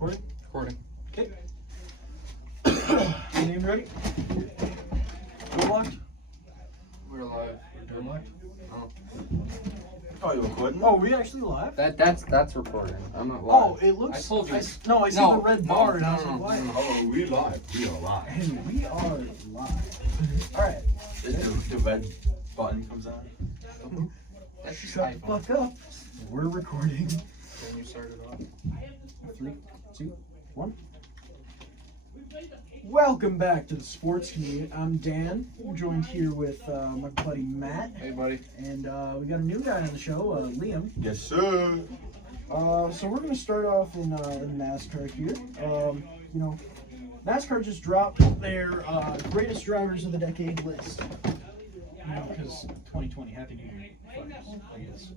Recording? Recording. Okay. Name ready? Door locked? We're live. Door locked? Oh, you recording? Oh, we actually live? That's recording. I'm not live. Oh, it looks. I told you. I see the red bar, and I was like, what? Oh, we live. We are live. And we are live. All right. The red button comes on. That's just Shut the iPhone. fuck up. We're recording. Can you start it off? 3, 2, 1. Welcome back to the Sports Commute. I'm Dan. I'm joined here with my buddy Matt. Hey, buddy. And we got a new guy on the show, Liam. Yes, sir. So we're going to start off in NASCAR here. You know, NASCAR just dropped their greatest drivers of the decade list. You know, because 2020, Happy New Year, fuckers, I guess.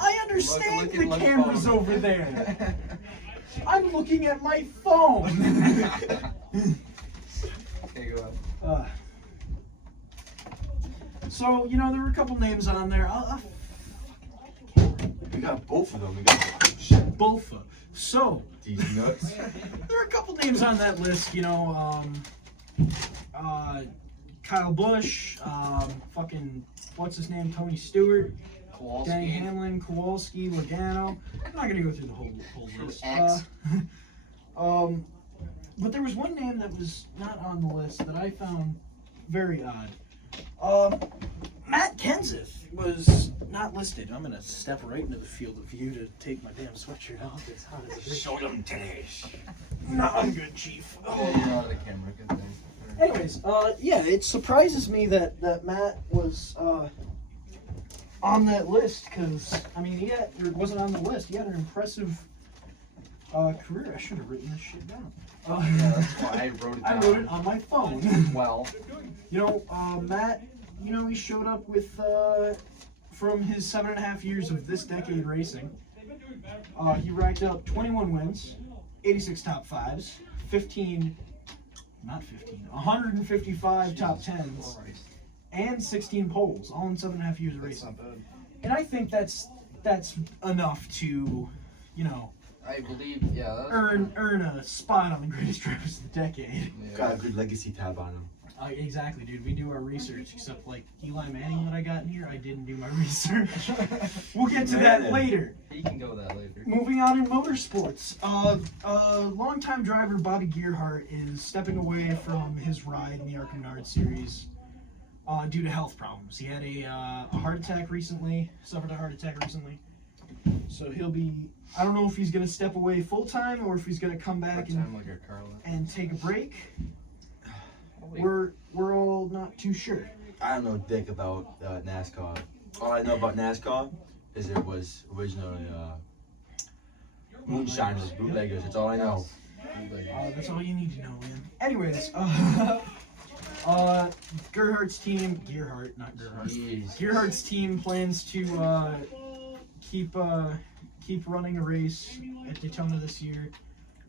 I understand Look the at camera's phone. over there. I'm looking at my phone. Okay, go ahead. So, you know, there were a couple names on there. We got both of them. We got Bofa. So, these nuts. there are a couple names on that list, you know, Kyle Busch, fucking, what's his name, Tony Stewart, Danny Hamlin, Kowalski, Logano. I'm not gonna go through the whole list. X. But there was one name that was not on the list that I found very odd. Matt Kenseth was not listed. I'm gonna step right into the field of view to take my damn sweatshirt off. It's hot as a bitch. Show them titties. No, I'm good, Chief. Yeah, you're out of the camera. Good thing. Anyways, yeah, it surprises me that Matt was on that list because, I mean, he wasn't on the list. He had an impressive career. I should have written this shit down. Yeah, that's why I wrote it down. I wrote it on my phone. Well, You know, Matt, you know, he showed up with, from his 7.5 years of this decade racing, he racked up 21 wins, 86 top fives, 155 top tens, and 16 poles, all in 7.5 years of that's racing. not bad. And I think that's enough to, you know, I believe, yeah. That's earn a spot on the greatest drivers of the decade. Yeah. Got a good legacy tab on him. Exactly, dude. We do our research, except like Eli Manning that I got in here, I didn't do my research. We'll get to that later. He can go that later. Moving on in motorsports, longtime driver Bobby Gearhart is stepping away from his ride in the Arkham Nard series due to health problems. He had a heart attack recently, suffered a heart attack recently. So he'll be, I don't know if he's going to step away full time or if he's going to come back and take a break. We're all not too sure. I don't know dick about NASCAR. All I know about NASCAR is it was originally moonshiners, bootleggers. That's all I know. That's all you need to know, man. Anyways, Gerhardt's team, Gearhart, not Gerhardt. Jeez. Gearhart's team plans to keep running a race at Daytona this year,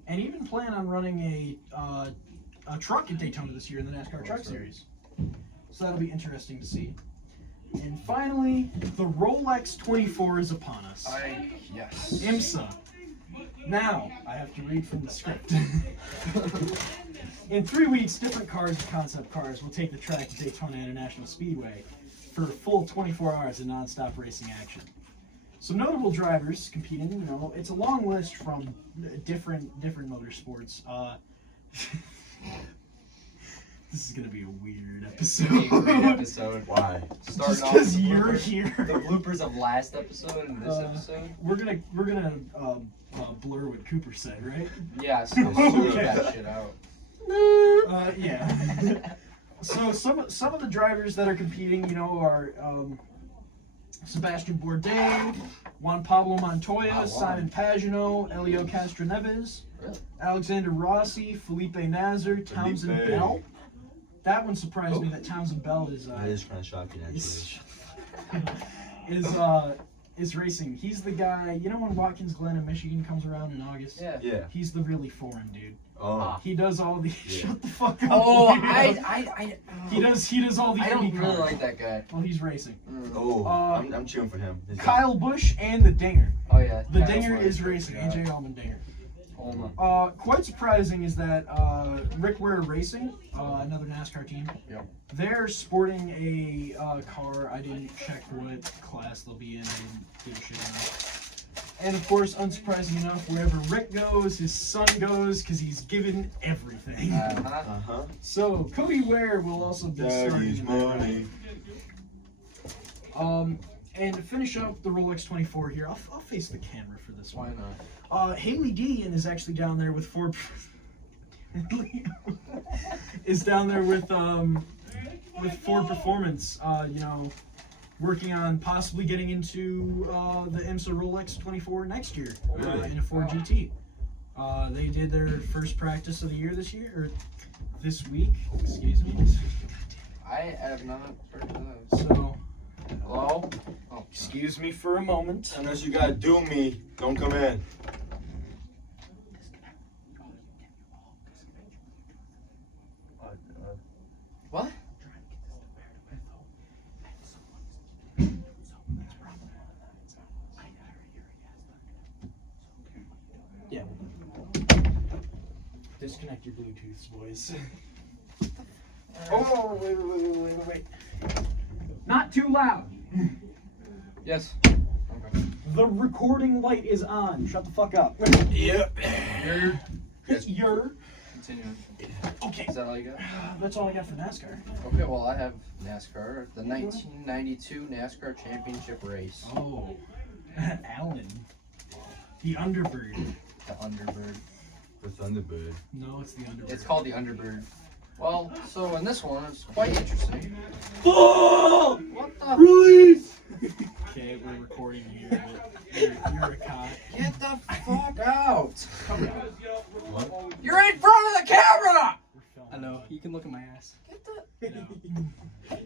and even plan on running a truck at Daytona this year in the NASCAR Truck Series. So that'll be interesting to see. And finally, the Rolex 24 is upon us. Yes. IMSA. Now, I have to read from the script. In 3 weeks, different cars and concept cars will take the track to Daytona International Speedway for a full 24 hours of non-stop racing action. Some notable drivers competing, you know, it's a long list from different motorsports. This is gonna be a weird episode. Great episode. Why? Starting Just off because with the you're bloopers- here. The bloopers of last episode and this episode. We're gonna blur what Cooper said, right? Yeah, so smooth that shit out. Yeah. So some of the drivers that are competing, you know, are Sebastian Bourdais, Juan Pablo Montoya, Simon Pagenaud, Elio Castroneves, Really? Alexander Rossi, Felipe Nasr, Townsend Felipe. Bell. That one surprised me that Townsend Bell is It is kind of shocking, actually. is racing. He's the guy, you know when Watkins Glen in Michigan comes around in August? Yeah. Yeah. He's the really foreign dude. Oh. He does all the Yeah. shut the fuck up. Oh, Leo. He does all the I don't Indy really cars like that guy. while he's racing. Oh. Uh, I'm cheering for him. Kyle Busch and the Dinger. Oh yeah. The Kyle Dinger Busch. is racing. Yeah. AJ Allman Dinger. Oma. Quite surprising is that Rick Ware Racing, another NASCAR team, Yep. they're sporting a car. I didn't check what class they'll be in. I didn't give a shit on that. And of course, unsurprising enough, wherever Rick goes, his son goes, because he's given everything. Uh-huh. So Cody Ware will also be starting in that money. ride. And to finish up the Rolex 24 here, I'll face the camera for this Why one. not? Haley Dean is actually down there with Ford. is down there with Ford Performance. You know, working on possibly getting into the IMSA Rolex 24 next year in a Ford GT. They did their first practice of the year this week. Excuse me. I have not heard of those. So, Hello? Oh, excuse me for a moment. Unless you gotta do me, don't come in. what? Yeah. Disconnect your Bluetooths, boys. Oh, wait. Not too loud. Yes. Okay. The recording light is on. Shut the fuck up. Yep. You're. Continuing. Okay. Is that all you got? That's all I got for NASCAR. Okay, well I have NASCAR, the 1992 NASCAR Championship race. Oh. Allen. The Underbird. The Underbird. The Thunderbird. No, it's the Underbird. It's called the Underbird. Well, so in this one, it's quite interesting. Oh! What the? Release! Okay, we're recording here. You're a cop. Get the fuck out! Come out. What? You're in front of the camera! We're filming. Hello, you can look at my ass. Get the. No.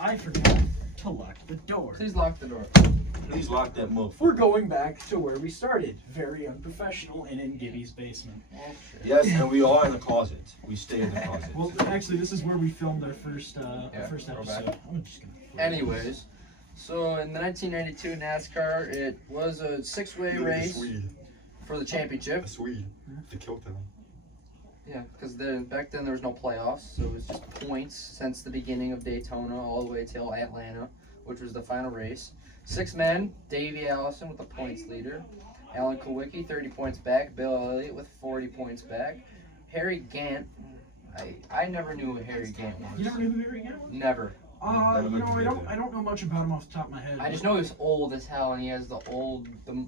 I forgot to lock the door. Please lock the door. Please lock that motherfucker. We're going back to where we started. Very unprofessional and in Gibby's basement. Oh, shit. Yes, and we are in the closet. We stay in the closet. Well, actually, this is where we filmed our first Yeah, first go episode. back. I'm just gonna. Anyways, so in the 1992 NASCAR, it was a six-way race for the championship. A Swede. The kill them. Yeah, because back then there was no playoffs, so it was just points since the beginning of Daytona all the way till Atlanta, which was the final race. 6 men: Davey Allison with the points leader, Alan Kulwicki 30 points back, Bill Elliott with 40 points back, Harry Gant. I never knew who Harry Gant was. You never knew who Harry Gant was? Never. You know, I don't know much about him off the top of my head. I just know he's old as hell, and he has the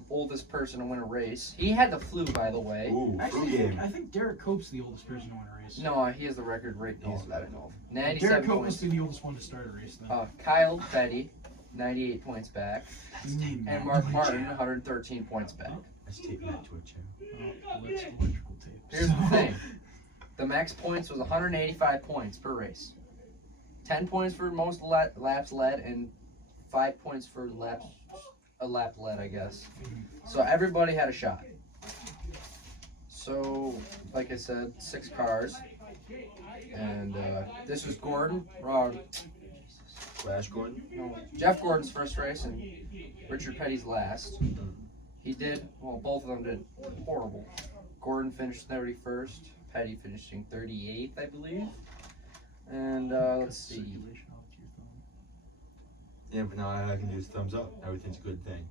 oldest person to win a race. He had the flu, by the way. Ooh, Actually, flu game. I think Derek Cope's the oldest person to win a race. No, he has the record right now that I know of. 97 Derek Cope points. must be the oldest one to start a race then. Kyle Petty, 98 points back. Mm, And Mark Martin, 113 points back. Let's tape that to a chair. Oh, electrical tape. Here's the thing. The max points was 185 points per race. 10 points for most laps led, and 5 points for a lap led, I guess. So everybody had a shot. So, like I said, 6 cars. And this was Gordon. Flash Gordon. No, Jeff Gordon's first race and Richard Petty's last. He did, well, both of them did horrible. Gordon finished 31st, Petty finishing 38th, I believe. And let's see. Yeah, but now I can do is thumbs up. Everything's a good thing.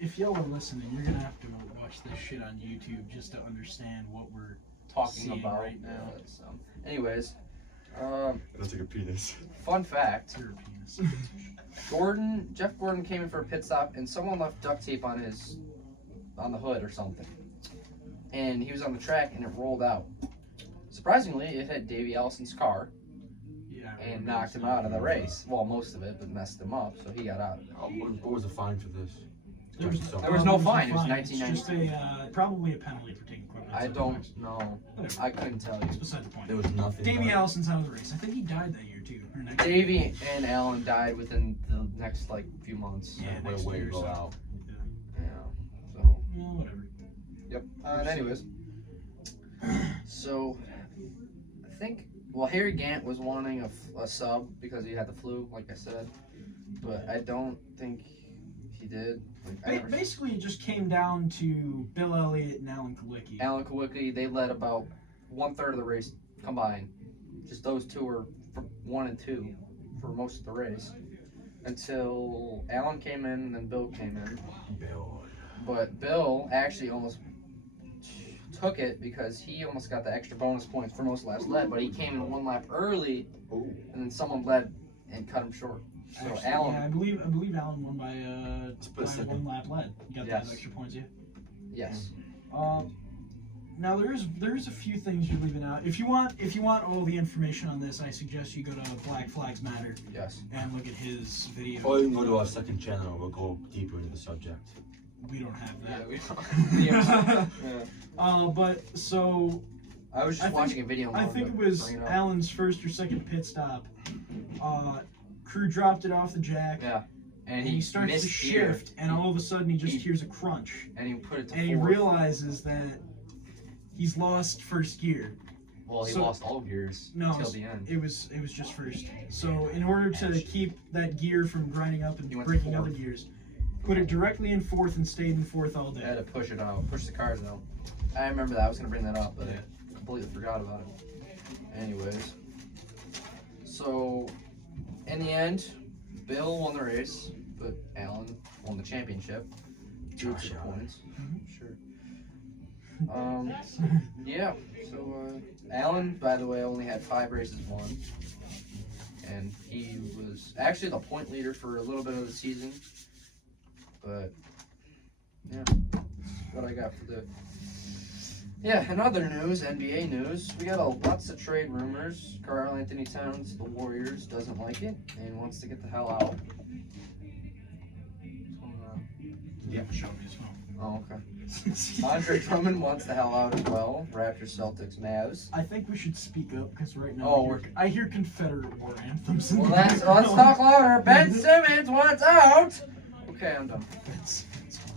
If y'all are listening, you're gonna have to watch this shit on YouTube just to understand what we're Talking seeing about right now. So, anyways, That's like a penis. fun fact: Your penis. Jeff Gordon came in for a pit stop, and someone left duct tape on the hood or something, and he was on the track, and it rolled out. Surprisingly, it hit Davey Allison's car Yeah. and knocked him out of the race. Well, most of it, but messed him up, so he got out. What was the fine for this? There was no fine. It was It's 1990. just probably a penalty for taking equipment. I outside the don't box. know. Whatever. I couldn't tell you. It's beside the point. There was nothing. Davey Allison's out of the race. I think he died that year too. Or next Davey and Allen died within the next like few months. Yeah, What next a way to year or go so. out. Yeah. So. Well, whatever. Yep. And anyways. So, I think Harry Gant was wanting a sub because he had the flu, like I said, but I don't think he did. Like, Basically, it just came down to Bill Elliott and Alan Kawicki. Alan Kawicki, they led about 1/3 of the race combined. Just those two were 1 and 2 for most of the race until Alan came in and then Bill came in. Bill. But Bill actually almost took it because he almost got the extra bonus points for most laps led, but he came in 1 lap early, Ooh. and then someone led and cut him short. So Actually, Alan, yeah, I believe Alan won by second. 1 lap led. He got Yes. those extra points, yeah. yes, Now there's a few things you're leaving out. If you want all the information on this, I suggest you go to Black Flags Matter yes. and look at his video. Or you can go to our second channel. We'll go deeper into the subject. We don't have that. Yeah, But so I was just watching a video. I think it was Alan's first or second pit stop. Crew dropped it off the jack. Yeah, and he starts missed to shift, and all of a sudden he just hears a crunch, and he put it to and he fourth. realizes that he's lost first gear. Well, he so- lost all gears No, till the end. It was just first. So in order to keep that gear from grinding up and He went to breaking fourth. other gears, put it directly in fourth and stayed in fourth all I had day. to push it out, push the cars out. I remember that. I was gonna bring that up, but I completely forgot about it. Anyways, so in the end, Bill won the race, but Alan won the championship. Due to points. Sure. Yeah. So Alan, by the way, only had 5 races won, and he was actually the point leader for a little bit of the season. But yeah, that's what I got for the. Yeah, in other news, NBA news, we got lots of trade rumors. Karl Anthony Towns, the Warriors, doesn't like it and wants to get the hell out. Yeah, show me his phone. Oh, okay. Andre Drummond wants the hell out as well. Raptors, Celtics, Mavs. I think we should speak up because right now Oh, I hear Confederate war anthems. In Well, the let's background. talk louder. Ben Simmons wants out. Okay, I'm done. It's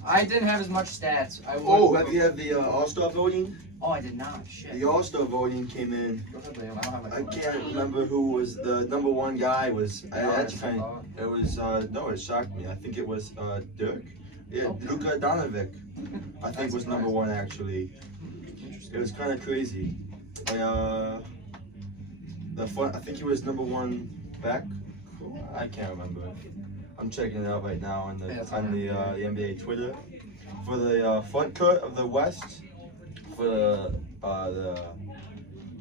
I didn't have as much stats. Oh, have you had the All-Star voting? Oh, I did not. Shit. The All-Star voting came in. Go ahead, Liam. I don't have my I phone. can't remember who was the number 1 guy. Was I Giannis, actually kind I of, it was no, it shocked me. I think it was Dirk. Yeah, Okay. Luka Donovic. I think That's was number nice. 1 actually. It was kind of crazy. I think he was number 1 back. I can't remember. I'm checking it out right now on the Yeah, it's on on the NBA. NBA Twitter. For the front court of the West, for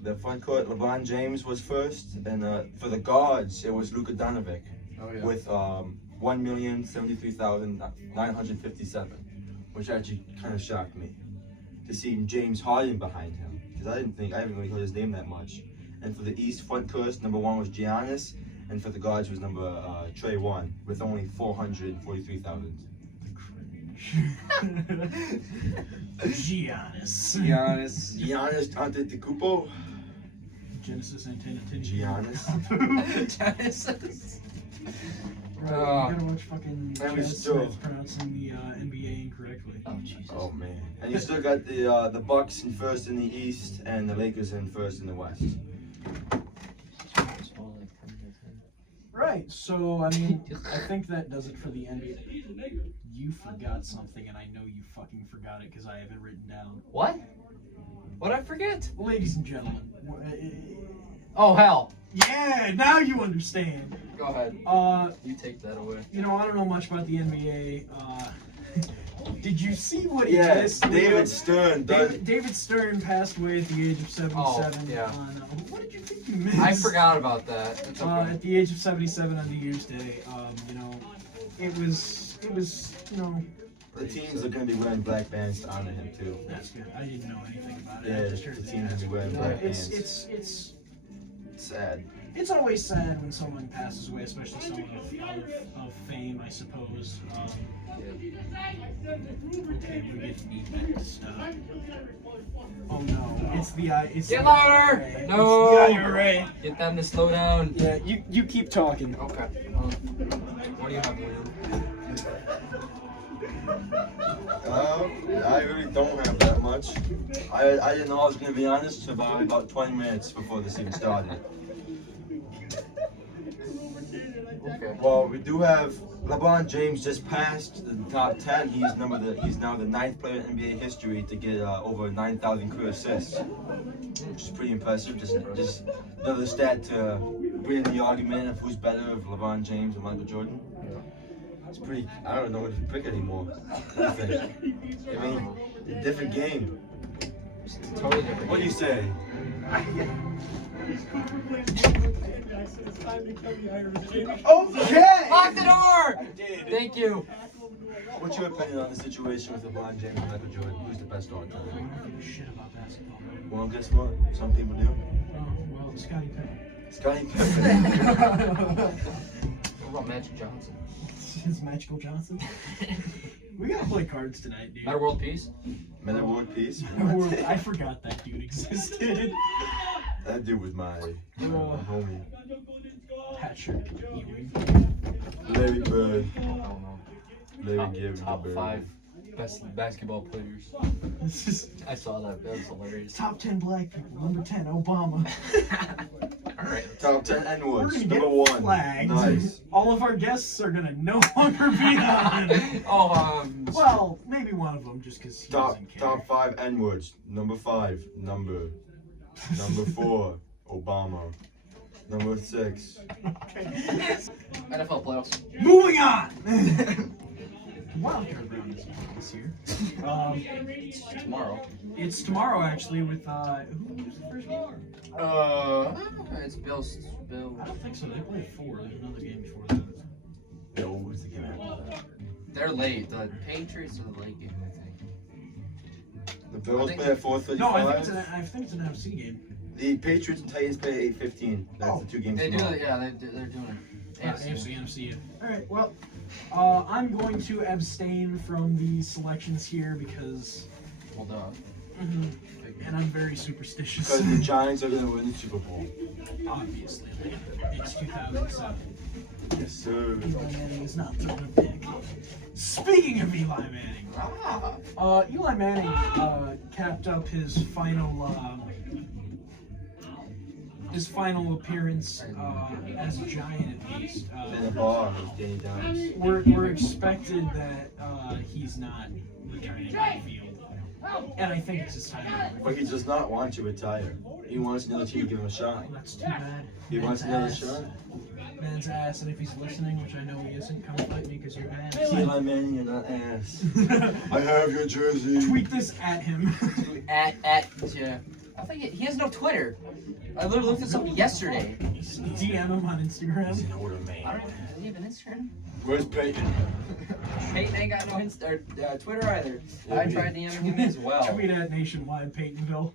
the front court, LeBron James was first, and for the guards, it was Luka Donovic Oh, yeah. with 1,073,957, which actually kind of shocked me to see James Harden behind him, because I haven't really heard his name that much. And for the East front court, number 1 was Giannis, and for the guards was number Trey 1 with only 443,000. Giannis. Giannis. Antetokounmpo. Genesis antenna. Giannis. Genesis. Right, Oh. you gotta watch fucking And Chad still- Smith pronouncing the NBA incorrectly. Oh, Jesus. Oh man! And you still got the Bucks in first in the East and the Lakers in first in the West. Right, so I mean, I think that does it for the NBA. You forgot something, and I know you fucking forgot it because I have it written down. What? What'd I forget? Ladies and gentlemen, Oh, hell. yeah, now you understand. Go ahead. You take that away. You know, I don't know much about the NBA. Did you see what he Yeah, just? David Stern. David Stern passed away at the age of 77. Oh, yeah. What did you think you missed? I forgot about that. It's okay. At the age of 77 on New Year's Day, you know, it was, you know. The teams are gonna be wearing black bands to honor him too. That's good. I didn't know anything about it. Yeah, I just heard the that. teams will be wearing black bands. It's Sad. it's always sad when someone passes away, especially someone of fame, I suppose. Okay, we get feedback to stop. Oh no, it's the Get louder! IRA. No! It's the IRA. Get them to slow down. Yeah, you keep talking. Okay. What do you have, William? I really don't have that much. I didn't know I was going to be honest about 20 minutes before this even started. Okay. Well, we do have LeBron James just passed the top 10. He's now the 9th player in NBA history to get over 9,000 career assists, which is pretty impressive. Just another stat to bring in the argument of who's better, of LeBron James or Michael Jordan. It's pretty. I don't know what to pick anymore. What do you think? I mean, a different game. It's a totally different. What do you say? Okay. Lock the door! I did. Thank you. What's your opinion on the situation with LeBron James and Michael Jordan? Who's the best all I time? don't give a shit about basketball. Well, guess what? Some people do. Oh, well, Scottie Pippen. Scottie Pippen. What about Magic Johnson? His Magical Johnson. We gotta play cards tonight, dude. Meta World Peace? Meta World Peace. I forgot that dude existed. That dude was my homie. Patrick Ewing. Larry Bird. I don't know. Larry Givens. Top 5 best basketball players. This is I saw that. That was hilarious. top 10 black people. Number 10, Obama. Alright. Top 10 We're N-words. gonna get Number 1. flagged. Nice. All of our guests are gonna no longer be on. Oh, Well, maybe one of them, just because he doesn't care. Top 5 N-words. Number 5. Number 4. Obama. Number 6. Okay. NFL playoffs. Moving on. Wildcard round is this year. Tomorrow. It's tomorrow actually with who's the first game? It's Bills. I don't think so. They play 4. There's another game before that. Yo, who's the game after that? They're late. The Patriots are the late game, I think. The Bills I think- play at 4:35. No, I think it's an NFC game. The Patriots and Titans play at 8:15. That's the 2 games They do tomorrow. it. Yeah, they're doing it. NFC. Yeah. All right. Well, I'm going to abstain from the selections here because, Well done. and I'm very superstitious. Because the Giants are going to win the Super Bowl. Obviously, it's 2007. Yes, sir. Eli Manning is not throwing a pick. Speaking of Eli Manning, Eli Manning capped up his final appearance as a Giant, at least. In the bar with Danny Dimes. We're expected that he's not returning to the field, and I think it's his time. But he does not want to retire. He wants another team to give him a shot. That's too bad. He wants Man's another ass. shot. Man's ass, and if he's listening, which I know he isn't, come fight me because you're ass. Eli Manning, you're not ass. I have your jersey. Tweet this at him. Yeah. I think he has no Twitter. I literally looked this up yesterday. DM him on Instagram. He's an older I man. don't know. Does he have an Instagram? Where's Peyton? Peyton ain't got no Twitter either. I tried DMing him as well. Tweet at Nationwide Peytonville.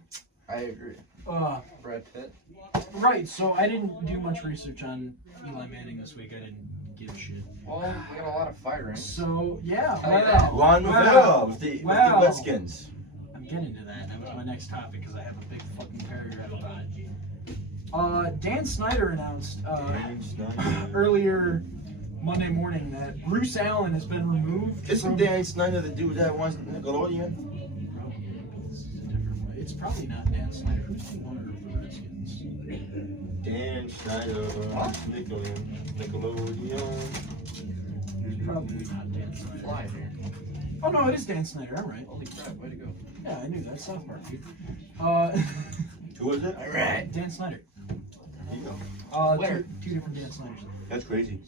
I agree. Brad Pitt. Right, so I didn't do much research on Eli Manning this week. I didn't give a shit. Well, we got a lot of firing. So, yeah. Tell you that. Wow. Ron Rivera with the Redskins. I'm getting to that. That was my next topic because I have a big fucking paragraph about it. Dan Snyder announced earlier Monday morning that Bruce Allen has been removed. Isn't Dan Snyder the dude that wants Nickelodeon? It's probably not Dan Snyder. Who's the owner of the Redskins? Dan Snyder, Nickelodeon. It's probably not Dan Snyder. Fly, man. Oh no, it is Dan Snyder. I'm right. Holy crap, way to go. Yeah, I knew that. South Park, dude. Who is it? Alright. Dan Snyder. There you go. Where? Two different Dan Snyders. That's crazy.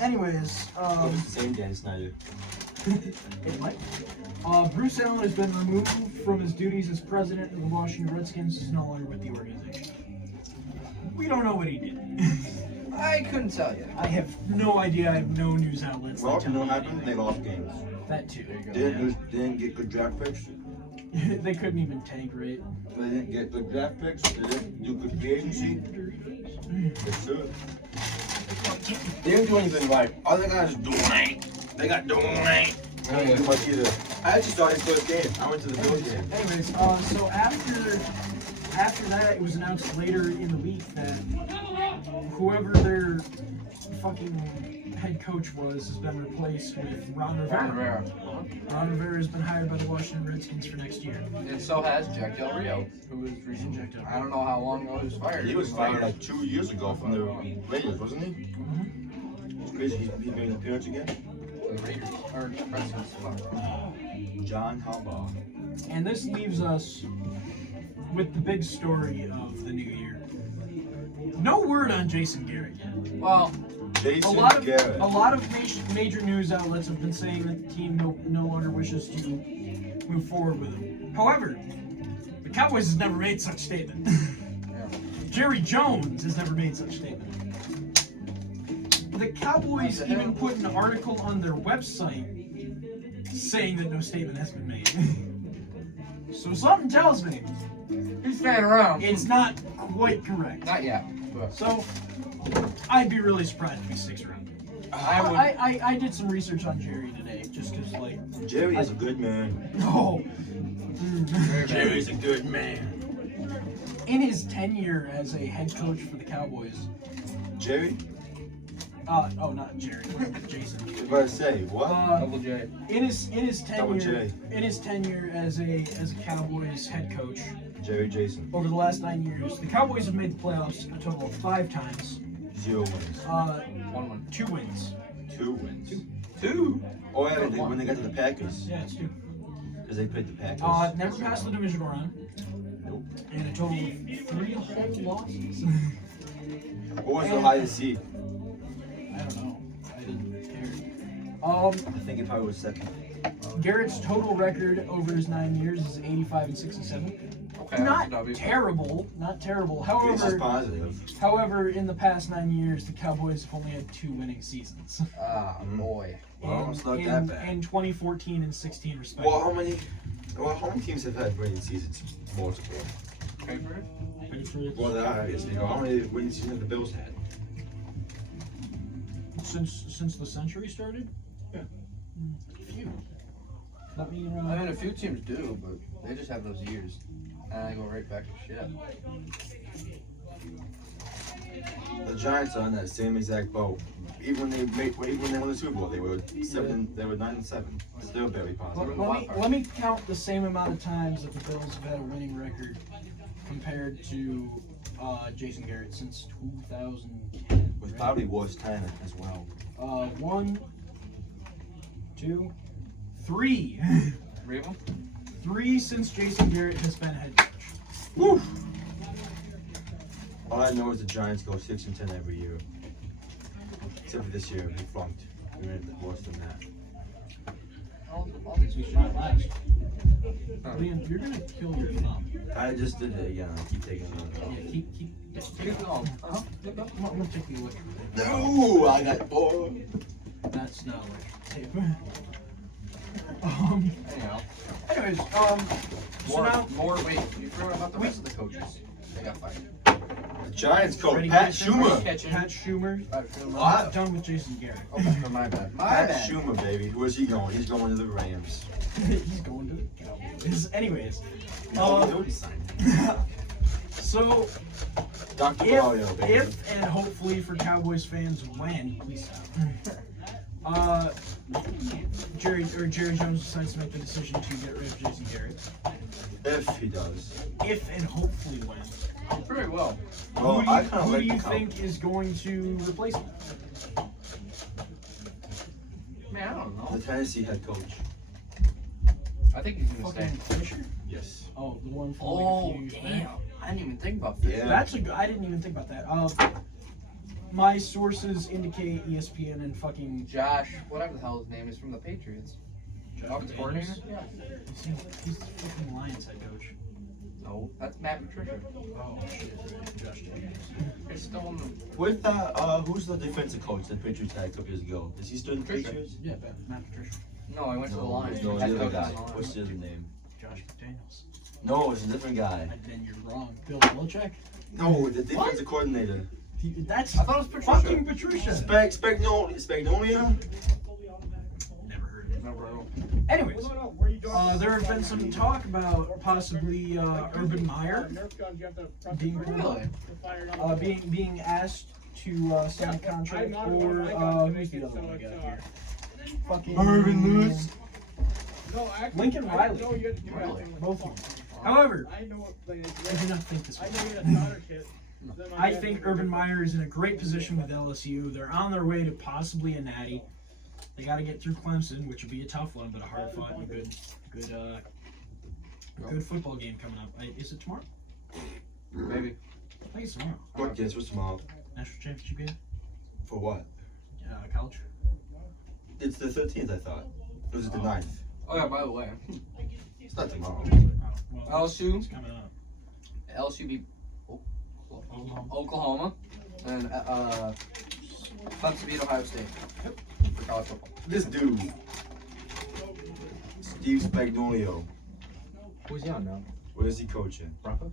Anyways, Oh, it's the same Dan Snyder. it might. Bruce Allen has been removed from his duties as president of the Washington Redskins. He's no longer with the organization. We don't know what he did. I couldn't tell you. I have no idea. I have no news outlets. Well, that you know tell what me happened? They lost games. that too. Didn't get good draft picks. They couldn't even tank right. They didn't get good draft picks. They didn't do good free agency. Yes, sir. They didn't do anything right. All they got is Dwayne. They got Dwayne. I didn't do much either. I actually saw his first game. I went to the Bills game. Anyways, so after that, it was announced later in the week that whoever their fucking head coach was has been replaced with Ron Rivera. Ron Rivera has been hired by the Washington Redskins for next year. And so has Jack Del Rio, who was recently. I don't know how long ago he was fired. He was fired like 2 years ago from the Raiders, wasn't he? It's crazy. He's made an appearance again. The Raiders or Redskins. John Harbaugh. And this leaves us with the big story of the new year. No word on Jason Garrett yet. Well, Jason A lot Garrett. of major news outlets have been saying that the team no longer wishes to move forward with him. However, the Cowboys has never made such statement. Jerry Jones has never made such statement. The Cowboys even put an article on their website saying that no statement has been made. So something tells me he's staying around. it's not quite correct. Not yet. So I'd be really surprised if he sticks around. I did some research on Jerry today, just because, like... Jerry is a good man. Oh! Jerry's a good man. In his tenure as a head coach for the Cowboys... Jerry? Not Jerry. Jason. I was about to say, what? Double J. In his Double tenure... J. In his tenure as a Cowboys head coach, Jerry Jason. over the last 9 years, the Cowboys have made the playoffs a total of 5 times. 0 wins. 1-1. 2 wins. 2 wins. 2. Oh yeah, when they got to the Packers. Yeah, it's 2. Because they played the Packers. Never passed the divisional round. Nope. And a total of 3 whole losses. What was the highest seed? I don't know. I didn't care. I think it probably was second. Garrett's total record over his 9 years is 85 and 67. Okay, Not W. terrible. Not terrible. This is However, positive. in the past 9 years, the Cowboys have only had 2 winning seasons. Ah, boy. Well, it's not in, that bad. in 2014 and 16, respectively. Well, how many teams have had winning seasons? Multiple. Patriots. Well, the obvious. How many winning seasons have the Bills had? Since the century started? Yeah. A few. Let me, I mean, a few teams do, but they just have those years. And I go right back to shit. The Giants are on that same exact boat. Even when they won the Super Bowl, they were 9-7. Still very positive. let me count the same amount of times that the Bills have had a winning record compared to Jason Garrett since 2010. Which probably was 10 as well. 1, 2, 3. 3 of them? 3 since Jason Garrett has been head coach. Woo! All I know is the Giants go 6-10 every year. Except for this year, we flunked. We went worse than that. All these We we should not last. Oh. Liam, you're gonna kill your thumb. I just did it again. I keep taking it. Yeah, keep going. I'm gonna take the electric tape. No, I got 4. That's not electric tape. Anyhow. Anyways, Wait, you forgot about the rest of the coaches. They got fired. The Giants coach Freddie Pat Kitchen, Schumer. Pat Schumer. What? Not done with Jason Garrett. Okay, my bad. Pat Schumer, baby. Where's he going? He's going to the Rams. He's going to the Cowboys. Anyways, Don't sign. so Dr. Claudio, baby. if and hopefully for Cowboys fans, when please stop. Jerry Jones decides to make the decision to get rid of Jason Garrett. If he does. If and hopefully when. Very well. Well, Who do you think is going to replace him? Man, I don't know. The Tennessee head coach. I think he's gonna Fucking stay. Fisher? Yes. Oh, the one from Oh, like a few years damn. back. I didn't even think about this. Yeah. That's I didn't even think about that. My sources indicate ESPN and fucking Josh, whatever the hell his name is, from the Patriots. Offensive coordinator? Yeah. He's the fucking Lions head coach. No, that's Matt Patricia. Oh shit, right. Josh Jacobs. He's still in the. With who's the defensive coach that Patriots had a couple years ago? Is he still in the Patricia. Patriots? Yeah, Matt Patricia. No, I went to the Lions. No, Head the other coach guy. is the Lions. What's his name? Josh McDaniels. No, it's a different guy. And then you're wrong. Bill Belichick? No, the defensive coordinator. That's I thought it was Patricia. fucking Patricia. Spagnolia? Never heard of it. No, bro. Anyways, there have been some talk about possibly Urban Meyer being being asked to sign a contract, or who's the other one I got here? Fucking Marvin Lewis. Lincoln Riley. Really? Both of them. However, I do not think this way. I think Urban Meyer is in a great position with LSU. They're on their way to possibly a natty. They got to get through Clemson, which would be a tough one, but a hard fought and good football game coming up. Is it tomorrow? Maybe. I think it's tomorrow. What guess what's tomorrow? National championship game? For what? College. It's the 13th, I thought. Or is it the 9th? Oh yeah, by the way, It's not tomorrow. Well, LSU. it's coming up. LSU beat Oklahoma, and Clemson beat Ohio State for college football. This dude, Steve Spagnuolo, Who's he on now? where is he coaching? Broncos.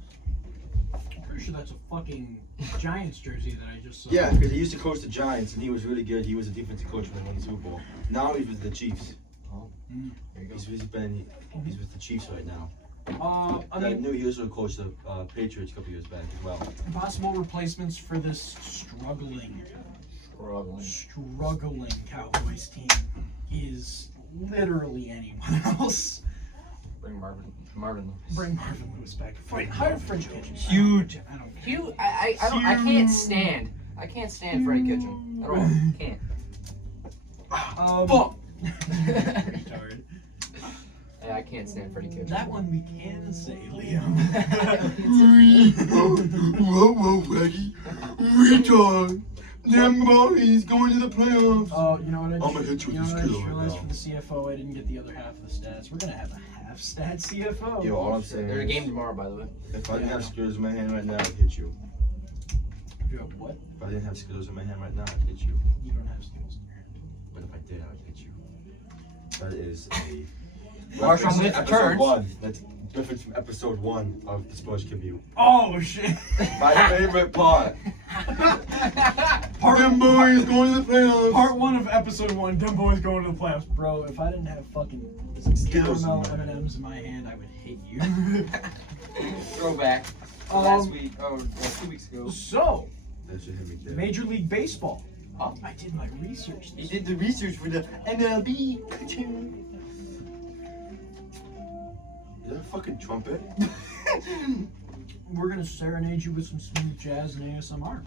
I'm pretty sure that's a fucking Giants jersey that I just saw. Yeah, because he used to coach the Giants, and he was really good. He was a defensive coach when they won the Super Bowl. Now he's with the Chiefs. Oh, there you go. He's with the Chiefs right now. I I mean, knew he also coached the Patriots a couple years back as well. possible replacements for this struggling Cowboys team is literally anyone else. Bring Marvin Lewis. Bring Marvin Lewis back. Hire French Kitchen. Huge. I don't care. Hugh, I can't stand Freddie Kitchen at all. Can't. Fuck. Retarded. Yeah, I can't stand Freddie Kitchen. That one we can say, Liam. Whoa, Reggie. Retard. Them boys going to the playoffs. Oh, you know what I just, I'm gonna hit you with this I just killer right realized now. for the CFO I didn't get the other half of the stats. We're gonna have a half stat CFO. Yo, all I'm saying There's a is, game tomorrow, by the way. if I didn't have Skittles in my hand right now, I'd hit you. Yo, what? If I didn't have Skittles in my hand right now, I'd hit you. You don't have skills in your hand. But if I did, I would hit you. That is a Marshall reference to Smith episode returns. 1. That's different from episode 1 of the Sports Commute. Oh shit! My favorite part. Them boys going to the playoffs. Part 1 of episode 1. Dumb boys going to the playoffs, bro. If I didn't have fucking Skittles in caramel my hand. M&Ms in my hand, I would hate you. Throwback. Last week, 2 weeks ago. So, That should hit me there. Major League Baseball. Huh? I did my research. He did the research for the MLB. Is that a fucking trumpet? We're gonna serenade you with some smooth jazz and ASMR.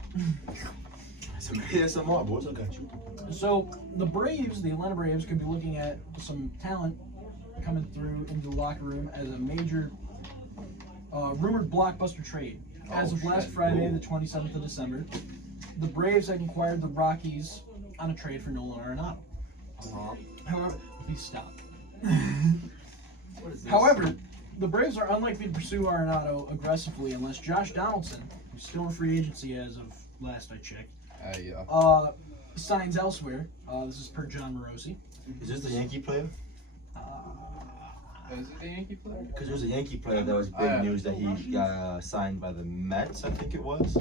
Some ASMR, boys. I got you. So the Braves, the Atlanta Braves, could be looking at some talent coming through into the locker room as a major rumored blockbuster trade. As of last Friday, the 27th of December, the Braves had inquired the Rockies on a trade for Nolan Arenado. However, please stop. What is this? However, the Braves are unlikely to pursue Arenado aggressively unless Josh Donaldson, who's still in free agency as of last I checked, yeah. signs elsewhere. This is per John Morosi. Is this the Yankee player? Is it the Yankee player? Because there's a Yankee player that was big news that he got signed by the Mets, I think it was.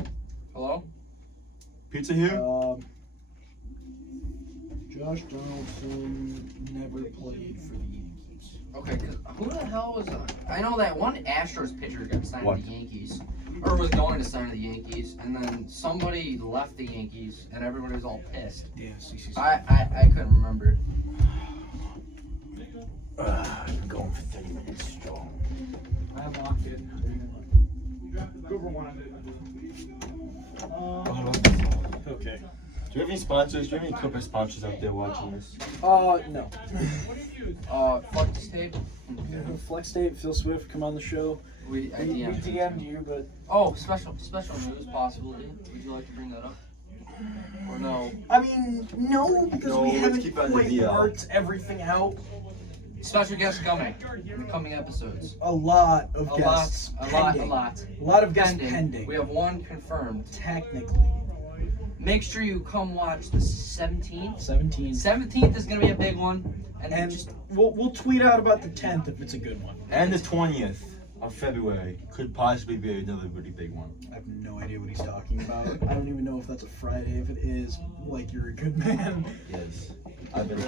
Hello? Pizza here? Josh Donaldson never played for the Yankees. Okay, 'cause who the hell was I know that one Astros pitcher got signed What? to the Yankees. Or was going to sign to the Yankees, and then somebody left the Yankees, and everybody was all pissed. Yeah, CCC. I couldn't remember. I've been going for 30 minutes strong. I unlocked it. Okay. Do you have any sponsors? Do you have any Clipper sponsors out there watching this? No. Flex tape. Flex Tape, Phil Swift, come on the show. We DM'd him. DM'd you, but Oh, special news possibility. Would you like to bring that up? Or no? I mean, no, because No, we let's haven't keep it on the quite DL. worked everything out. Special guests coming in the coming episodes. A lot of A guests. lot. A lot of guests pending. We have one confirmed. Technically. Make sure you come watch the 17th. 17. 17th is gonna be a big one, and And just we'll tweet out about the 10th if it's a good one. And the 20th. of February could possibly be another really big one. I have no idea what he's talking about. I don't even know if that's a Friday. If it is, like, you're a good man. Yes. I've been.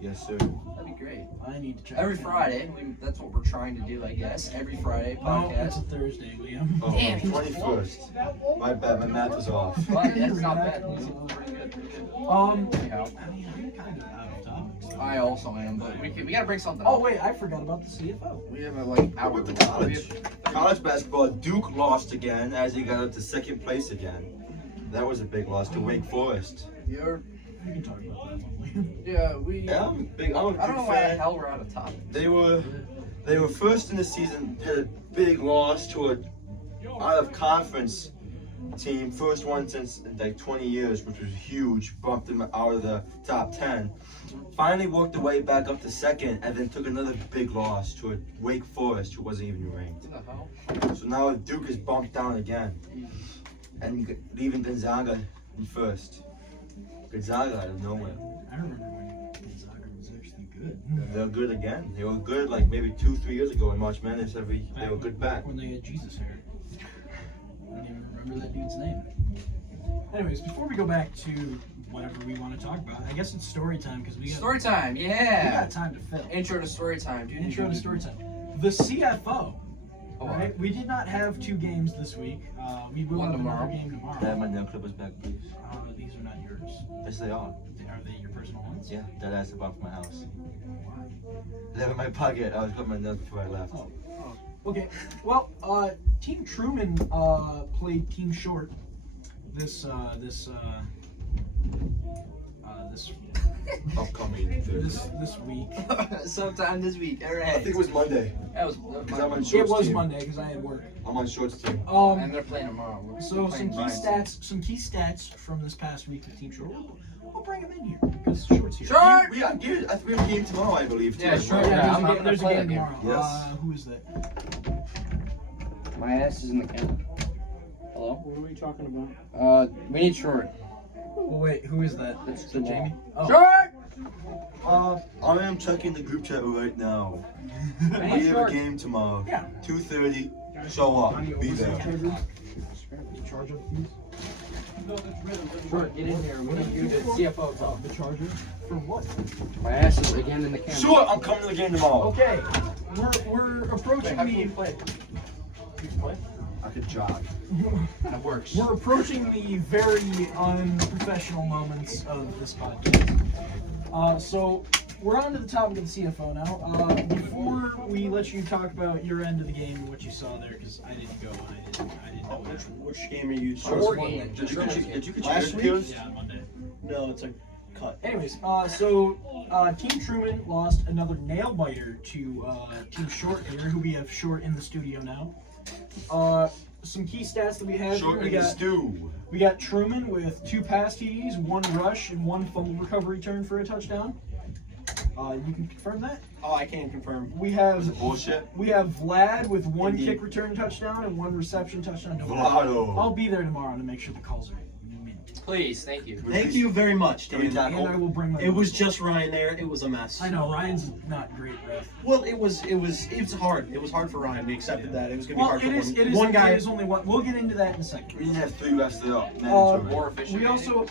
Yes, sir. That'd be great. I need to check. Every it out. Friday, that's what we're trying to do, I guess. Every Friday No, it's a podcast. Thursday, Liam. Oh, Damn. 21st. My bad. My math was off. Well, that's not bad. Pretty good, pretty good. Anyhow, I mean, I'm kind of out of topics. though. I also am, but we gotta bring something Oh up. wait, I forgot about the CFO. We have like How hour. about the college? College basketball, Duke lost again as he got up to second place again. That was a big loss to Wake Forest. You're, We can talk about that one. yeah, we. Yeah, I'm a big I don't know Duke why the fan. hell we're out of topic. They were first in the season, had a big loss to a out of conference team, first one since like 20 years, which was huge, bumped them out of the top 10. Finally worked their way back up to second, and then took another big loss to a Wake Forest who wasn't even ranked. What the hell? So now Duke is bumped down again, and leaving Gonzaga in first. Gonzaga out of nowhere. I remember when Gonzaga was actually good. They're good again. They were good like maybe 2-3 years ago in March Madness. They were good back. When they had Jesus hair. I don't even remember that dude's name. Anyways, before we go back to whatever we want to talk about, I guess it's story time because we got Story time, we yeah. got time to fill. Intro to story time, dude. Intro to story time. The CFO. Oh, Right? We did not have 2 games this week. We will One have tomorrow. another game tomorrow. Can I have my nail clippers back, please? These are not yours. Yes, they are. Are they your personal ones? Yeah, that ass about from my house. I have it in my pocket. I was putting my nails before I left. Oh. Okay. Well, Team Truman played Team Short this Upcoming Thursday. this week. Sometime this week. All right. I think it was Monday. That was. Because I'm on It shorts was team. Monday because I had work. I'm on shorts team. And they're playing tomorrow. We're So playing some key stats from this past week with Team Short. We'll bring them in here because Short's here. Short! We have a game tomorrow, I believe. Too, Yeah, as sure, well. yeah. I'm there's gonna a play game that game. tomorrow. Yes. Who is that? My ass is in the camera. Hello? What are we talking about? We need short. Well, wait, who is that? It's Is that Jamie? Oh. Short! I am checking the group chat right now. Hey, We have short. a game tomorrow. Yeah. 2:30. Show up. Be there. The charger, please. Short, get in here. We need you to CFO talk. The charger? For what? My ass is again in the camera. Sure, I'm coming to the game tomorrow. Okay, we're approaching play? I could jog. That works. We're approaching the very unprofessional moments of this podcast. So we're on to the topic of the CFO now. Before we let you talk about your end of the game and what you saw there, because I didn't go and I didn't know what happened. Which game are you Short talking game. Did you get Last your week? pills? Yeah, Monday. No, it's a cut. Anyways, Team Truman lost another nail biter to Team Short here, who we have Short in the studio now. Some key stats that we have Short here. in the stew. We got Truman with 2 pass TDs, 1 rush, and 1 fumble recovery return for a touchdown. You can confirm that. Oh, I can't confirm. We Is have it bullshit? Vlad with 1 Indeed. kick return touchdown and 1 reception touchdown. Don't worry. Vlado. I'll be there tomorrow to make sure the calls are mint. Please, thank you. Thank you very much, Can we Dan. tackle? And I will bring my. It was just Ryan there. It was a mess. I know Ryan's not great, ref. Well, it was hard. It was hard for Ryan. We accepted that. It was gonna be Well, hard it for is. one guy. It is only one. We'll get into that in a We second. didn't have 3 rest of the mandatory. More efficient.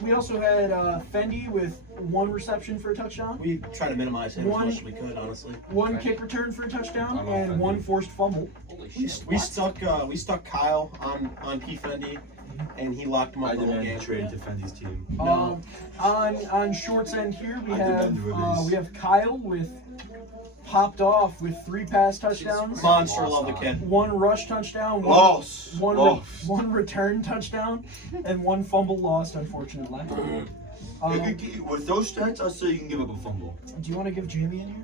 We also had Fendi with 1 reception for a touchdown, We try to minimize him One- as much as we could, honestly. 1 Okay. kick return for a touchdown, I love and Fendi. 1 forced fumble. Holy We, shit. we stuck Kyle on P Fendi, and he locked him up I the whole demand game. to trade to Fendi's team. No. On Short's end here, we I have demand release. we have Kyle with popped off with 3 pass touchdowns, Monster, love the kid. 1 rush touchdown, Loss. one return touchdown, and 1 fumble lost, unfortunately. With those stats, I'll say you can give up a fumble. Do you want to give Jamie in here?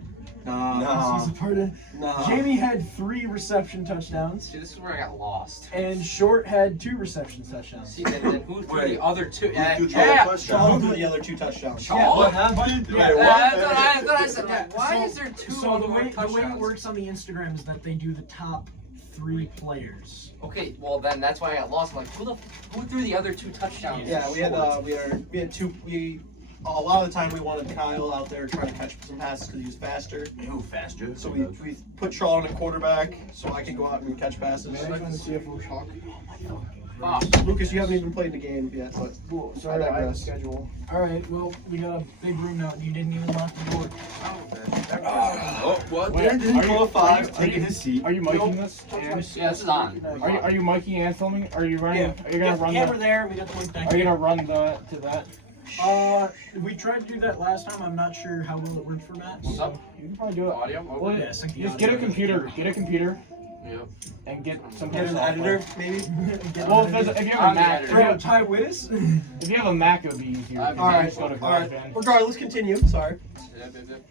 Nah, No. He's a part of. nah. Jamie had 3 reception touchdowns, See, this is where I got lost. and Short had 2 reception touchdowns. See, then who threw Wait. the other 2? Who threw the Yeah. touchdown? Charles threw the other 2 touchdowns. Charles? What happened? Yeah, Wait, what? That's what I said. That. Why So- is there 2 So the way touchdowns? it works on the Instagram is that they do the top 3 players. Okay, well then that's why I got lost. I'm like, who threw the other 2 touchdowns? Yeah, we had a lot of the time we wanted Kyle out there trying to catch some passes because he was faster. Ew, faster. So we put Shaw on a quarterback so I could go out and catch passes. Lucas, you haven't even played the game yet, but Sorry, I have a schedule. All right, well, we got a big room now. You didn't even lock the door. Oh, what? Wait, Dan didn't are you- pull a five, are you- taking his seat. Are you miking this? Yeah, this is on. Are you miking and filming? Are you running? Yeah. Are you gonna run Camera the? there. We got the mic back Are you here. gonna run the to that? We tried to do that last time. I'm not sure how well it worked for Matt. What's up? You can probably do it. Audio? Well, Over? Yeah, sync the just audio. get a computer. Get a computer Yep. and get some get kind an of editor, software. maybe. Well, if you have a I'm the Mac, editor. Bro, Ty Wiz? if you have a Mac, it would be easier. All You right, just go to all right. GarageBand. Regardless, continue. Sorry. Yep, yep, yep.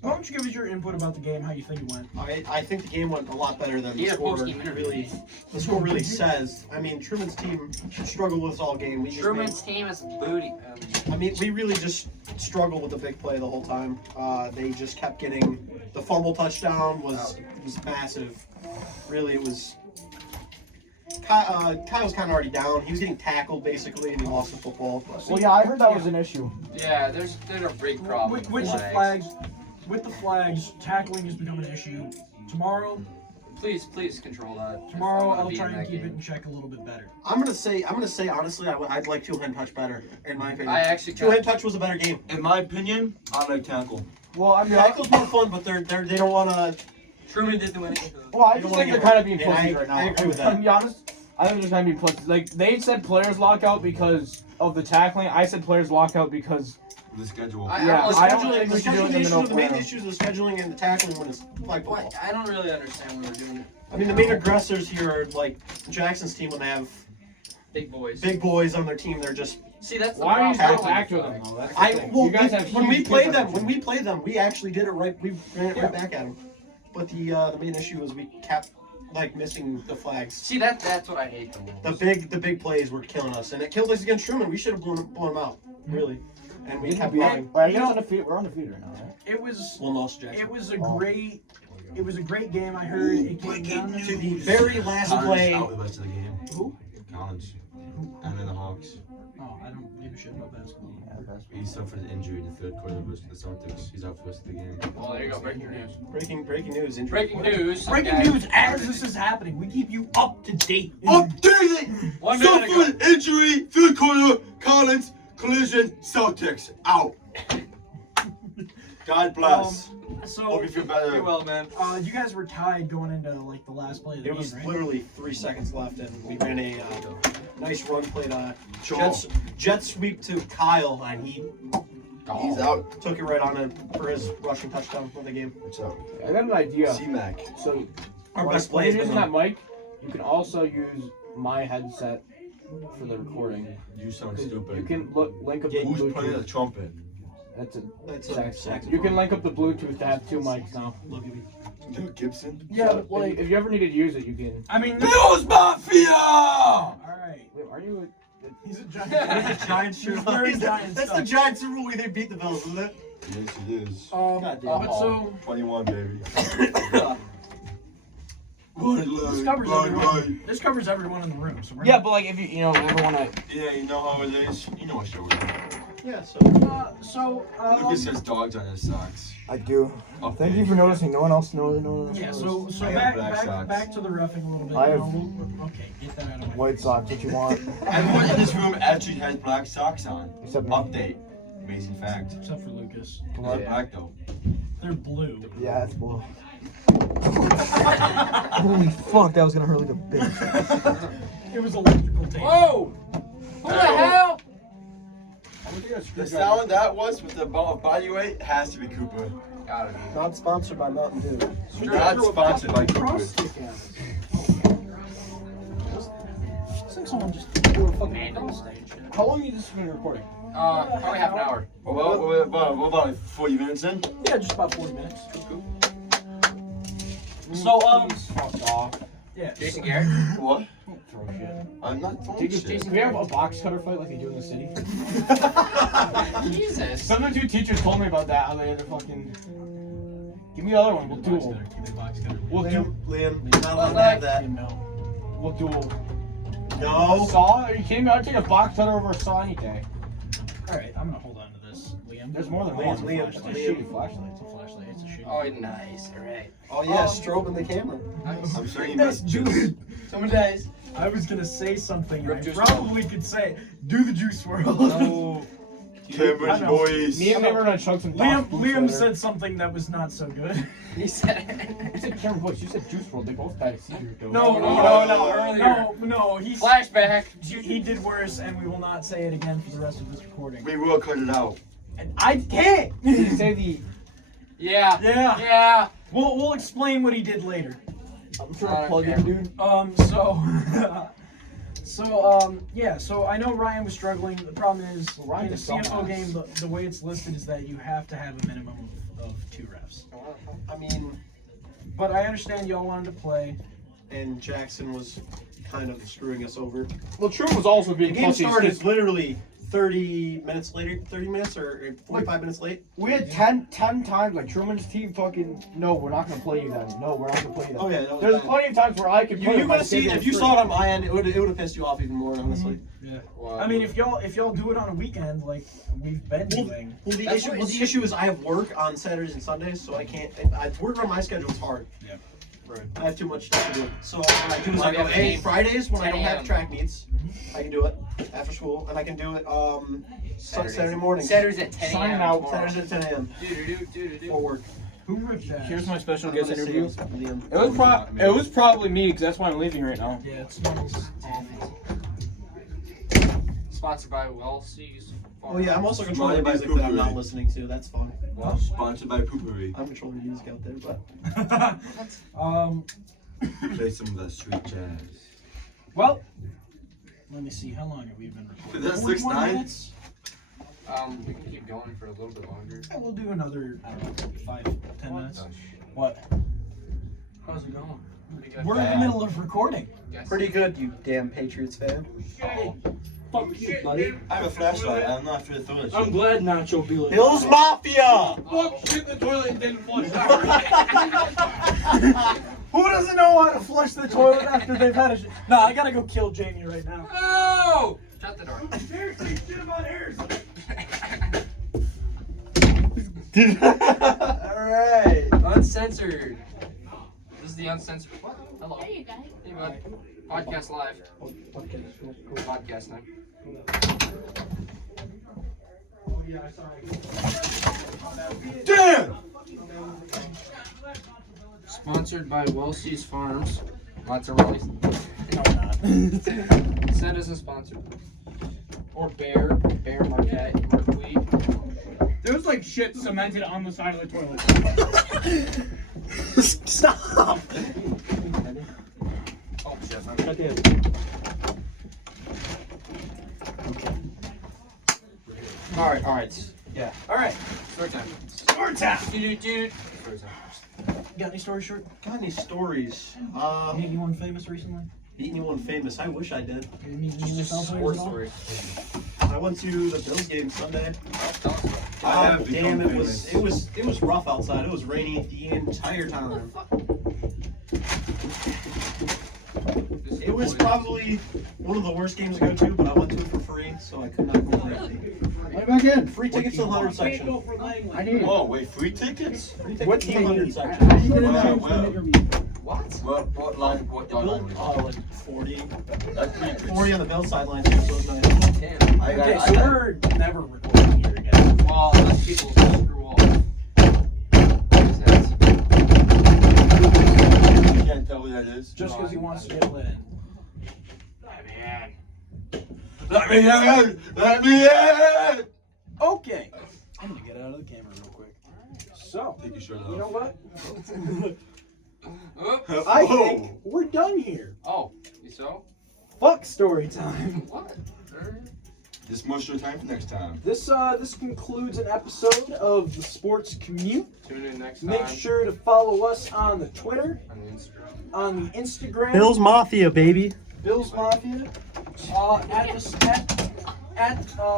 Why don't you give us your input about the game, how you think it went? I think the game went a lot better than the Yeah, score post-game interview. really. The score really says. I mean, Truman's team struggled with us all game. We just Truman's team is booty. I mean, we really just struggled with the big play the whole time. They just kept getting the fumble touchdown was massive. Really, it was. Kyle was kind of already down. He was getting tackled basically, and he lost the football. Well, yeah, I heard that was an issue. Yeah, there's a big problem With with the flags. with the flags, tackling has become an issue. Tomorrow, Please control that. If tomorrow I wanna I'll be try in and that keep it game. in check a little bit better. I'm gonna say honestly, I'd like two-hand touch better, in my opinion. I actually Two-hand touch was a better game. In my opinion, I like tackle. Well, I mean, Tackle's more fun, but they don't want to. Truman did the winning. well, I You just don't think wanna they're get kind of being hurt. pussies And right now. I agree with To that. be honest, I think they're kind of being pussies. Like they said, players lock out because of the tackling. I said players lock out because The schedule. Yeah, The I don't scheduling, think the we should do it in the middle scheduling of the main winter. issues of the scheduling and the tackling when it's flag What? football. I don't really understand what they're doing. I mean, the main aggressors here are like Jackson's team when they have Big boys. big boys on their team. They're just. See, that's the why are you problem. still back to them though? That's the I thing. well, you guys have when we huge played kids them, on when the we played them, we actually did it right. We ran it right back at them. But the main issue was we kept like missing the flags. See, that's what I hate the most. The big plays were killing us, and it killed us against Truman. We should have blown them out, really. And we kept going. Right, we're undefeated right now, right? It was Well, lost Jackson. it was a great game. I heard it came down To to the very last Collins play. out the rest of the game. who? Collins. And then the Hawks. Oh, I don't give a shit about basketball. He suffered an injury in the third quarter versus the Celtics. He's out for the rest of the game. Well, there you go. Breaking news. Breaking news. Injury Breaking report. news. some Breaking guy- news as this is happening. We keep you up to date. Updated! 1 minute ago. Suffered injury, third quarter, Collins, collision, Celtics, out. God bless. So, Hope you feel better. Pretty well, man. you guys were tied going into like the last play of the It game, was right? literally 3 seconds left, and we ran a nice run play to Sure. jet sweep to Kyle, and He's Oh. out. took it right on him for his rushing touchdown of the game. What's up? I got an idea. C-Mac. So Our when best play you're has using been that mic, you can also use my headset for the recording. You sound 'Cause stupid. You can link up Yeah, the who's playing the Bluetooth. trumpet? That's it. That's a Saxophone. You can link up the Bluetooth to have 2 mics now. Bill Gibson? Yeah, So, like if you ever needed to use it, you can. I mean, Bills Mafia! all right. Wait, are you? He's a giant. He's a Giants shirt. He's wearing Giants That's the stuff. Giants Super Bowl where they beat the Bills, isn't it? Yes, it is. God damn. But so 21, baby. this covers everyone. This covers everyone in the room. So we're Yeah, but like if you ever want to. Yeah, you know how it is. You know what show it is. Yeah, so Lucas has dogs on his socks. I do. Up Thank there. you for noticing. No one else knows. yeah. So I back have black socks. back to the roughing a little bit. I you have know, okay, get that out of my White socks, what you want. Everyone in this room actually has black socks on. Except me. Update. Amazing fact. Except for Lucas. They're black though. They're blue. Yeah, it's blue. Holy fuck, that was gonna hurt like a bitch. It was electrical tape. Whoa! Who the hell? The sound that was with the body weight has to be Cooper. Gotta be. not sponsored by Mountain Dew. We're not sponsored by Cooper. Cross stick at us. It's like someone just threw a fucking Man. cross stick. How long have you just been recording? Probably half an hour. What about like 40 minutes in? Yeah, just about 40 minutes. So Fuck off. yeah. Jason Garrett? What? Throw shit. I'm not throwing Dude, shit. can we have a box cutter fight like they do in the city? Jesus. Some of the 2 teachers told me about that, how they had to fucking. Give me the other one, we'll duel. We'll do. Liam, you're not allowed to have that. We'll duel. No. Saw? Are you kidding me? I'd take a box cutter over a saw any day. All right, I'm gonna hold on to this, Liam. There's more than Oh, one. it's a Liam, flashlight. Liam. Flashlight. It's a flashlight. It's a shitty. Oh, nice. All right. Oh yeah, strobing the camera. Nice. I'm certain you That's missed juice. Someone dies. I was gonna say something. Rip And I juice probably could say, do the juice swirl. No. Cameron I know. boys. Me and him are gonna chug some Liam, Dr. Boots Liam later. said something that was not so good. He said. You said Cameron Boyce. You said Juice WRLD. They both died of seizure. No, no, he Flashback. he did worse, and we will not say it again for the rest of this recording. We will cut it out. And I can't. Did you say the? Yeah. Yeah. Yeah. We'll explain what he did later. I'm trying to plug in, dude. So I know Ryan was struggling. The problem is, Ryan in a is CFL dumbass. game, the way it's listed is that you have to have a minimum of 2 refs. I mean, But I understand y'all wanted to play. and Jackson was kind of screwing us over. Well, Truman was also The being game pussy. started literally 30 minutes later, 30 minutes or 45 minutes late. We had 10 times, like, Truman's team fucking, no, we're not going to play you then. No, we're not going to play you then. Oh yeah, that was There's bad. plenty of times where I could play You're gonna see if you saw it on my end, it would have pissed you off even more, honestly. I mean, if y'all do it on a weekend, like we've been doing. Well, the That's issue, what well, it's- the issue is I have work on Saturdays and Sundays, so I can't. Work on my schedule is hard. Yeah. Right. I have too much stuff to do. So what I do is I Like go, a hey, game, Fridays when I 10 don't have a.m. track meets, I can do it after school, and I can do it Saturday morning. Saturdays at 10 Signing a.m. out. tomorrow. Saturdays at 10 a.m. for work. Who ripped that? Here's my special I'm guest gonna interview. say Liam. It was probably me, because that's why I'm leaving right now. Yeah, it smells awful. Sponsored by Wellseas. Oh yeah, I'm also controlling By music that I'm not Poopery. listening to. That's fun. Well, sponsored by Poopery. I'm controlling music out there, but Play some of that sweet jazz. Well, let me see. How long have we been recording? That's 41 6'9"? minutes? We can keep going for a little bit longer. Yeah, we'll do another, I don't know, 5-10 minutes. What? How's it going? Pretty good. We're in the middle of recording. Yes. pretty good, you damn Patriots fan. Fuck you, buddy. I have a flashlight. I'm not afraid to throw it. I'm glad Nacho be like Bills Mafia. Fuck shit, the toilet didn't flush. Who doesn't know how to flush the toilet after they've had a Nah, I gotta go kill Jamie right now. No! Shut the door. Seriously, shit about hairs. Alright. Uncensored. This is the uncensored. What? Hello. There you go. Hey, bud. Podcast live. Podcast now. Damn! Sponsored by Wellseas Farms. Mozzarella. No, not. Said isn't sponsored. Or Bear Marquette. Marquette. There was like shit cemented on the side of the toilet. Stop. Oh, shit. Alright. Yeah. All right, Story time. story time. Dude. Story time. Got any stories short? Got any stories? Meet anyone famous recently? Meet anyone famous? I wish I did. Did you meet any NFL players Sports at all? story. I went to the Bills game Sunday. Tell us about it. I have Damn, become it was rough outside. It was rainy the entire time. It was probably one of the worst games to go to, but I went to it for free, so I could not go crazy. Right back in. Free tickets to the 100 section. I need Whoa, wait, free tickets? Free tickets What to do the you 100 need? section. How do you get in Wow, there wow. What? What line? What The line? Bill, was it? like 40. That's pretty good. 40 on the Bill sideline too, so it was nice. Damn. I got, Okay, I so got, we're never recording here again. Well, unless people screw off. What is that? you can't tell who that is. Just because he wants to get lit in. Let me in! Let me in! Okay. I'm gonna get out of the camera real quick. So, Take your shirt off. you know what? Oh. I think we're done here. Oh, you so? Fuck story time. What? Just more your time for next time. This concludes an episode of the Sports Commute. Tune in next time. Make sure to follow us on the Twitter, On the Instagram. on the Instagram. Mafia, baby. Bills Mafia. At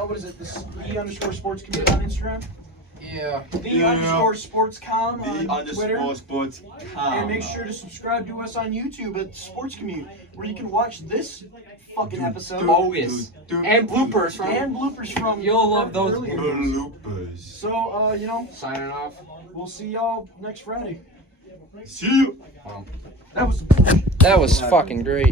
what is it? The _sports commute on Instagram. Yeah. The underscore sportscom on Twitter. sports. And make sure to subscribe to us on YouTube at Sports Commute, where you can watch this fucking episode Bogus. And bloopers from. and bloopers from. You'll love those earlier. Bloopers. So, Signing off. we'll see y'all next Friday. See you. That was That was fucking great.